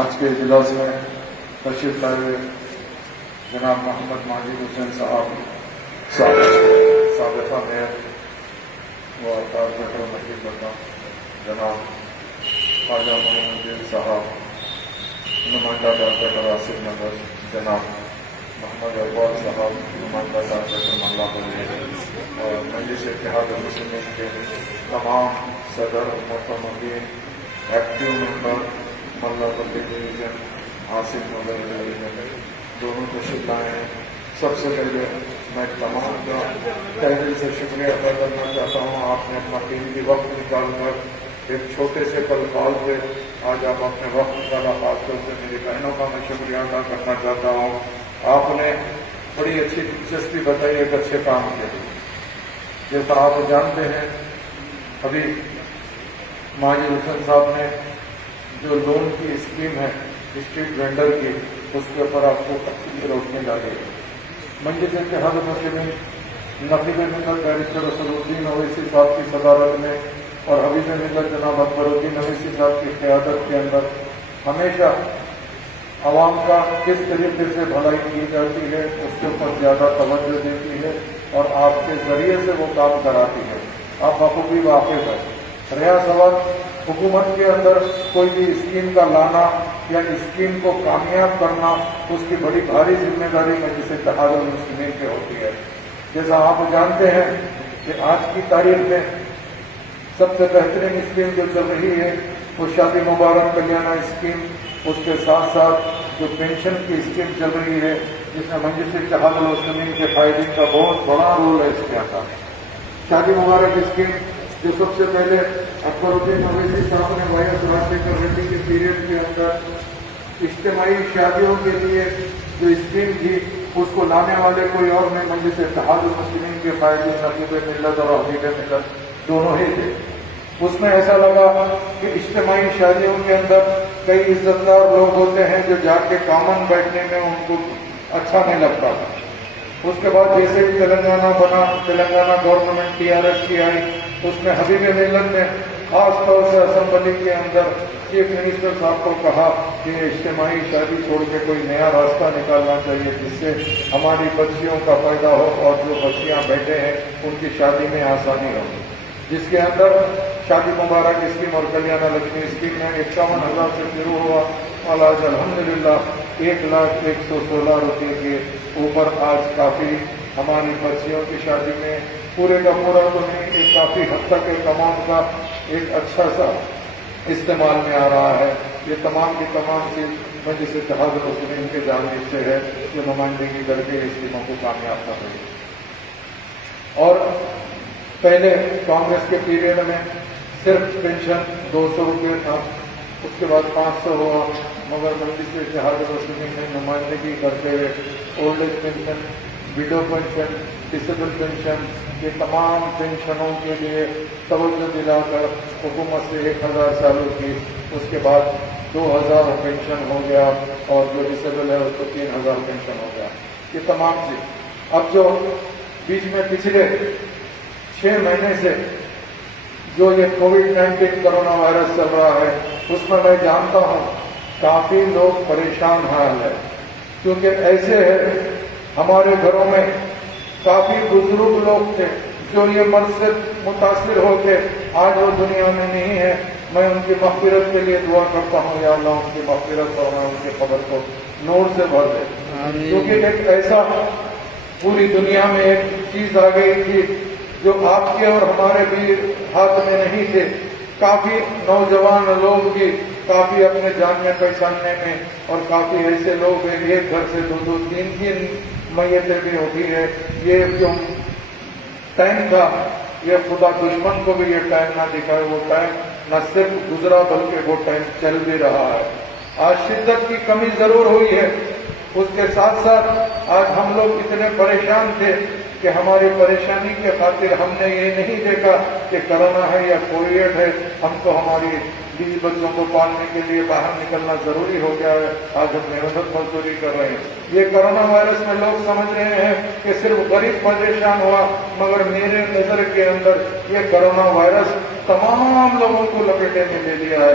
آج کے اجلاس میں تشریف لائے ہوئے جناب محمد ماجد حسین صاحب سابقہ میئر و کارپوریٹر مسجد بندہ، جناب خواجہ معین الدین صاحب نمائندہ کارپوریٹر آصف نگر، جناب محمد اقبال صاحب نمائندہ کارپوریٹر ملا بلے، اور مجلس اتحاد المسلمین کے تمام صدر معتمدین، ایکٹیو ممبر ملا بلے ڈویژن، آصف نگر ڈویژن، دونوں تشریف لائے ہیں۔ سب سے پہلے میں تمام کا تہہ دل سے شکریہ ادا کرنا چاہتا ہوں۔ آپ نے اپنا قیمتی وقت نکال کر ایک چھوٹے سے پل کال پہ آج آپ اپنے وقت نکالا۔ خاص طور سے میری بہنوں کا میں شکریہ ادا کرنا چاہتا ہوں۔ آپ نے بڑی اچھی دلچسپی بتائی ایک اچھے کام کے لیے۔ جیسا آپ جانتے ہیں، ابھی ماجد حسین صاحب نے جو لون کی اسکیم ہے اسٹریٹ وینڈر کی، اس کے اوپر آپ کو تفصیلی روشنی ڈالی ہے۔ مجلس اتحاد المسلمین نقیب ملت بیرسٹر اسد الدین اویسی صاحب کی صدارت میں اور حبیب ملت جناب اکبر الدین اویسی صاحب کی قیادت کے اندر ہمیشہ عوام کا کس طریقے سے بھلائی کی جاتی ہے اس کے اوپر زیادہ توجہ دیتی ہے اور آپ کے ذریعے سے وہ کام کراتی ہے۔ آپ بخوبی واقف ہیں۔ رہا سوال حکومت کے اندر کوئی بھی اسکیم کا لانا یا اسکیم کو کامیاب کرنا، اس کی بڑی بھاری ذمہ داری مجلس اتحاد المسلمین پہ ہوتی ہے۔ جیسا آپ جانتے ہیں کہ آج کی تاریخ میں سب سے بہترین اسکیم جو چل رہی ہے وہ شادی مبارک کلیانہ اسکیم، اس کے ساتھ ساتھ جو پینشن کی اسکیم چل رہی ہے جس میں مجلس اتحاد المسلمین کے فائدے کا بہت بڑا رول ہے اس کے اندر۔ شادی مبارک اسکیم جو سب سے پہلے اکبر الدین اویسی صاحب نے وائس راجشیکھر ریڈی کے پیریڈ کے اندر اجتماعی شادیوں کے لیے جو اسکیم تھی اس کو لانے والے کوئی اور نہیں، مجلس اتحاد المسلمین کے فائدے نقیب ملت اور حبیب ملت دونوں ہی تھے۔ اس میں ایسا لگا کہ اجتماعی شادیوں کے اندر کئی عزت دار لوگ ہوتے ہیں جو جا کے کامن بیٹھنے میں ان کو اچھا نہیں لگتا تھا۔ اس کے بعد جیسے ہی تلنگانہ بنا، تلنگانہ گورنمنٹ TRS کی آئی، اس میں حبیب ملت نے خاص طور سے اسمبلی کے اندر چیف منسٹر صاحب کو کہا کہ اجتماعی شادی چھوڑ کے کوئی نیا راستہ نکالنا چاہیے جس سے ہماری بچیوں کا فائدہ ہو اور جو بچیاں بیٹھے ہیں ان کی شادی میں آسانی ہو، جس کے اندر شادی مبارک اسکیم اور کلیانہ لکشمی اسکیم میں 51,000 سے شروع ہوا اور آج الحمدللہ 1,01,16 روپے کے اوپر آج کافی ہماری بچیوں کی شادی میں پورے کا پورا تو نہیں، ایک کافی حد تک ایک اماؤنٹ کا ایک اچھا سا استعمال میں آ رہا ہے۔ یہ تمام کی تمام چیز مجلس اتحاد المسلمین کے جانب سے ہے جو نمائندگی کر کے اسکیموں کو کامیاب کر رہی ہے۔ اور پہلے کانگریس کے پیریڈ میں صرف پینشن 200 روپے تھا، اس کے بعد 500 ہوا، مگر مجلس اتحاد المسلمین نے نمائندگی کرتے ہوئے old age pension, وڈو pension, disable pension, یہ تمام پینشنوں کے لیے توجہ دلا کر حکومت سے 1,000 چالو کی، اس کے بعد 2,000 پینشن ہو گیا اور جو ڈسیبل ہے اس کو 3,000 پینشن ہو گیا۔ یہ تمام چیز اب جو بیچ میں پچھلے 6 مہینے سے جو یہ کووڈ-19 کرونا وائرس چل رہا ہے اس میں میں جانتا ہوں کافی لوگ پریشان حال ہے، کیونکہ ایسے ہے ہمارے گھروں میں کافی بزرگ لوگ تھے جو یہ مرض سے متاثر ہو کے آج وہ دنیا میں نہیں ہے۔ میں ان کی مغفرت کے لیے دعا کرتا ہوں، یا اللہ ان کی مغفرت اور ان کی قبر کو نور سے بھر دے، کیونکہ ایک ایسا پوری دنیا میں ایک چیز آ گئی تھی جو آپ کے اور ہمارے بھی ہاتھ میں نہیں تھے۔ کافی نوجوان لوگ بھی کافی اپنے جاننے پہچاننے میں، اور کافی ایسے لوگ ہیں ایک گھر سے 2-2 3-3 میتیں بھی ہوتی ہے۔ یہ جو ٹائم تھا یہ خدا دشمن کو بھی یہ ٹائم نہ دکھائے، وہ ٹائم نہ صرف گزرا بلکہ وہ ٹائم چل بھی رہا ہے۔ آج شدت کی کمی ضرور ہوئی ہے، اس کے ساتھ ساتھ آج ہم لوگ اتنے پریشان تھے کہ ہماری پریشانی کے خاطر ہم نے یہ نہیں دیکھا کہ کرونا ہے یا کووڈ ہے، ہم کو ہماری بیوی بچوں کو پالنے کے لیے باہر نکلنا ضروری ہو گیا ہے۔ آج ہم محنت مزدوری کر رہے ہیں۔ یہ کرونا وائرس میں لوگ سمجھ رہے ہیں کہ صرف غریب پریشان ہوا، مگر میرے نظر کے اندر یہ کرونا وائرس تمام لوگوں کو لپیٹے میں لے لیا ہے۔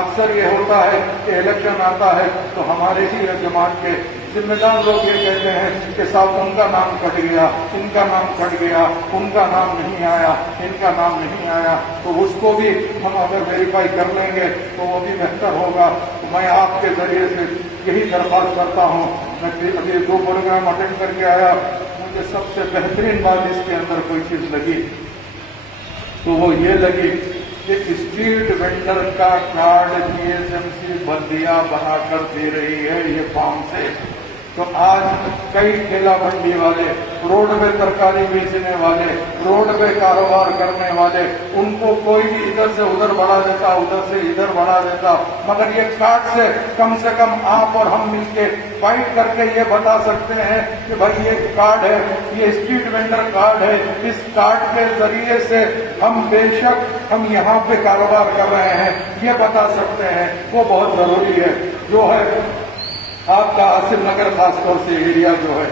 اکثر یہ ہوتا ہے کہ الیکشن آتا ہے تو ہمارے ہی جماعت کے ذمہ دار لوگ یہ کہتے ہیں کہ صاحب ان کا نام کٹ گیا، ان کا نام کٹ گیا، ان کا نام نہیں آیا، ان کا نام نہیں آیا، تو اس کو بھی ہم اگر ویریفائی کر لیں گے تو وہ بھی بہتر ہوگا۔ تو میں آپ کے ذریعے سے یہی درخواست کرتا ہوں۔ میں ابھی 2 پروگرام اٹینڈ کر کے آیا، مجھے سب سے بہترین بات اس کے اندر کوئی چیز لگی تو وہ یہ لگی کہ اسٹریٹ وینڈر کا کارڈ GSMC بلدیہ بنا کر دے رہی ہے یہ فارم سے۔ تو آج کئی ٹھیلا بنڈی والے، روڈ پہ ترکاری بیچنے والے، روڈ پہ کاروبار کرنے والے، ان کو کوئی بھی ادھر سے ادھر بڑھا دیتا، ادھر سے ادھر بڑھا دیتا، مگر یہ کارڈ سے کم آپ اور ہم مل کے فائٹ کر کے یہ بتا سکتے ہیں کہ بھائی یہ کارڈ ہے، یہ اسٹریٹ وینڈر کارڈ ہے، اس کارڈ کے ذریعے سے ہم بے شک ہم یہاں پہ کاروبار کر رہے ہیں، یہ بتا سکتے ہیں۔ وہ بہت ضروری ہے۔ جو ہے آپ کا آصف نگر خاص طور سے ایریا جو ہے،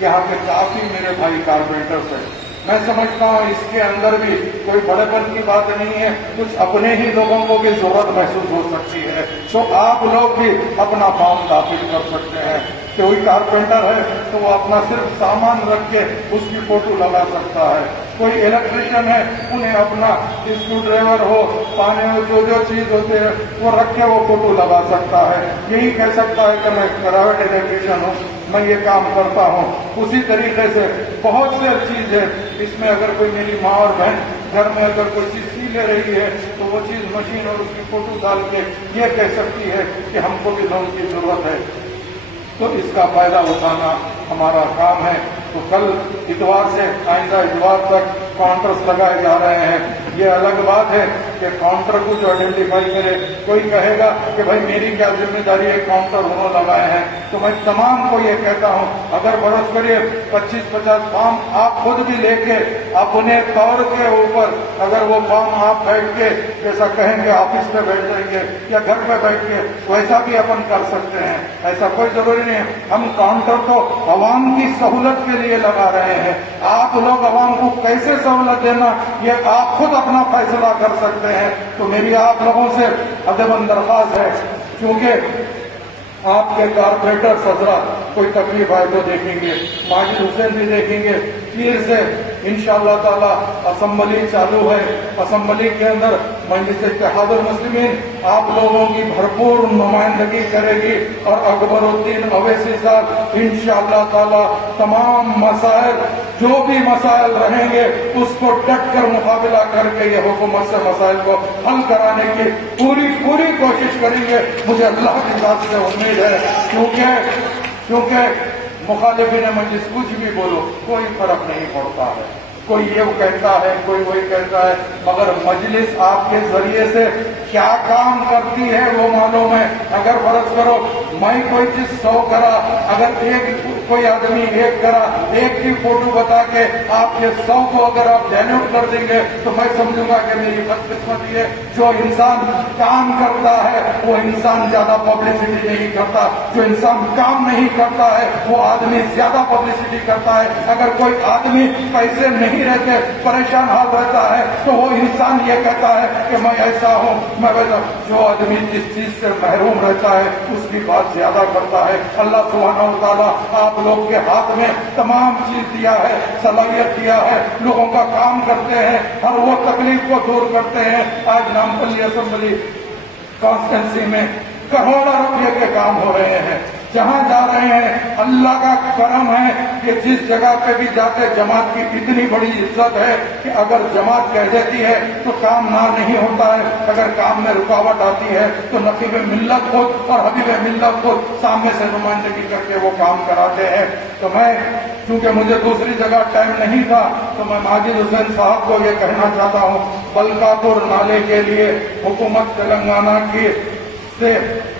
یہاں کے کافی میرے بھائی کارپینٹرز ہیں۔ میں سمجھتا ہوں اس کے اندر بھی کوئی بڑے پن کی بات نہیں ہے، کچھ اپنے ہی لوگوں کو بھی ضرورت محسوس ہو سکتی ہے، تو آپ لوگ بھی اپنا فارم داخل کر سکتے ہیں۔ کوئی کارپینٹر ہے تو وہ اپنا صرف سامان رکھ کے اس کی فوٹو لگا سکتا ہے، کوئی الیکٹریشین ہے انہیں اپنا اسکرو ڈرائیور ہو، پانے میں جو چیز ہوتے ہیں وہ رکھ کے وہ فوٹو لگا سکتا ہے، یہی کہہ سکتا ہے کہ میں پرائیویٹ الیکٹریشین ہوں، میں یہ کام کرتا ہوں۔ اسی طریقے سے بہت سی چیز ہے، اس میں اگر کوئی میری ماں اور بہن گھر میں اگر کوئی چیز سی لے رہی ہے تو وہ چیز مشین اور اس کی فوٹو ڈال کے یہ کہہ سکتی ہے کہ ہم کو بھی لون کی ضرورت ہے، تو اس کا فائدہ اٹھانا ہمارا کام ہے۔ تو کل اتوار سے آئندہ اتوار تک کاؤنٹرز لگائے جا رہے ہیں۔ یہ الگ بات ہے کہ کاؤنٹر کو جو آئیڈینٹیفائی کرے، کوئی کہے گا کہ بھائی میری کیا ذمہ داری ہے، کاؤنٹر انہوں لگائے ہیں، تو میں تمام کو یہ کہتا ہوں اگر برس کریے 25-50 فارم آپ خود بھی لے کے اپنے طور کے اوپر، اگر وہ فارم آپ بیٹھ کے جیسا کہیں گے آفس میں بیٹھ جائیں گے یا گھر پہ بیٹھ کے ویسا بھی اپن کر سکتے ہیں، ایسا کوئی ضروری نہیں ہے۔ ہم کاؤنٹر تو عوام کی سہولت کے لیے لگا رہے ہیں، آپ لوگ عوام کو کیسے سہولت دینا یہ آپ خود اپنا فیصلہ کر سکتے ہیں۔ تو میری آپ لوگوں سے ادب درخواست ہے، کیونکہ آپ کے کارپوریٹر حضرات کوئی تکلیف آئے تو دیکھیں گے، ماجد حسین بھی دیکھیں گے، پیر سے انشاءاللہ تعالی اسمبلی چالو ہے، اسمبلی کے اندر مجلس اتحاد المسلمین آپ لوگوں کی بھرپور نمائندگی کرے گی، اور اکبر الدین اویسی صاحب انشاءاللہ تعالی تمام مسائل جو بھی مسائل رہیں گے اس کو ڈٹ کر مقابلہ کر کے یہ حکومت سے مسائل کو حل کرانے کی پوری کوشش کریں گے۔ مجھے اللہ کی ذات سے امید ہے، کیونکہ مخالفین مجلس کچھ بھی بولو کوئی فرق نہیں پڑتا ہے، کوئی یہ کہتا ہے کوئی وہی کہتا ہے، مگر مجلس آپ کے ذریعے سے کیا کام کرتی ہے وہ معلوم ہے۔ اگر فرض کرو میں کوئی چیز 100 کرا، اگر کوئی آدمی 1 کرا، 1 کی فوٹو بتا کے آپ کے 100 کو اگر آپ ڈائلیوٹ کر دیں گے تو میں سمجھوں گا کہ میری بدقسمتی ہے۔ جو انسان کام کرتا ہے وہ انسان زیادہ پبلسٹی نہیں کرتا، جو انسان کام نہیں کرتا ہے وہ آدمی زیادہ پبلسٹی کرتا ہے۔ اگر کوئی آدمی پیسے نہیں رہتے، پریشان حال رہتا ہے تو وہ انسان یہ کہتا ہے کہ میں ایسا ہوں میں ویسا۔ جو آدمی جس چیز سے محروم رہتا ہے اس کی بات زیادہ کرتا ہے۔ اللہ سبحانہ و تعالیٰ آپ لوگ کے ہاتھ میں تمام چیز دیا ہے، صلاحیت دیا ہے، لوگوں کا کام کرتے ہیں، ہر وہ تکلیف کو دور کرتے ہیں۔ آج نامپلی اسمبلی کانسٹیٹنسی میں کروڑوں روپے کے کام ہو رہے ہیں، جہاں جا رہے ہیں اللہ کا کرم ہے کہ جس جگہ پہ بھی جاتے جماعت کی اتنی بڑی عزت ہے کہ اگر جماعت کہہ دیتی ہے تو کام نہ نہیں ہوتا ہے، اگر کام میں رکاوٹ آتی ہے تو نقیب ملت خود اور حبیب ملت خود سامنے سے نمائندگی کر کے وہ کام کراتے ہیں۔ تو میں چونکہ مجھے دوسری جگہ ٹائم نہیں تھا تو میں ماجد حسین صاحب کو یہ کہنا چاہتا ہوں، بلکاپور نالے کے لیے حکومت تلنگانہ کی سے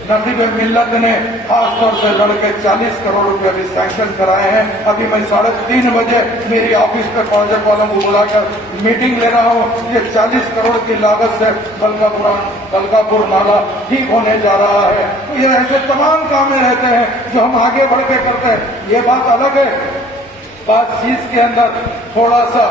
نقیب ملت نے خاص طور سے لڑ کے 40 کروڑ روپے ابھی سینکشن کرائے ہیں۔ ابھی میں 3:30 بجے میری آفس پہ پروجیکٹ والوں کو بلا کر میٹنگ لے رہا ہوں۔ یہ 40 کروڑ کی لاگت سے بلکاپور نالا ٹھیک ہونے جا رہا ہے۔ تو یہ ایسے تمام کامیں رہتے ہیں جو ہم آگے بڑھ کے کرتے ہیں۔ یہ بات الگ ہے، بات چیز کے اندر تھوڑا سا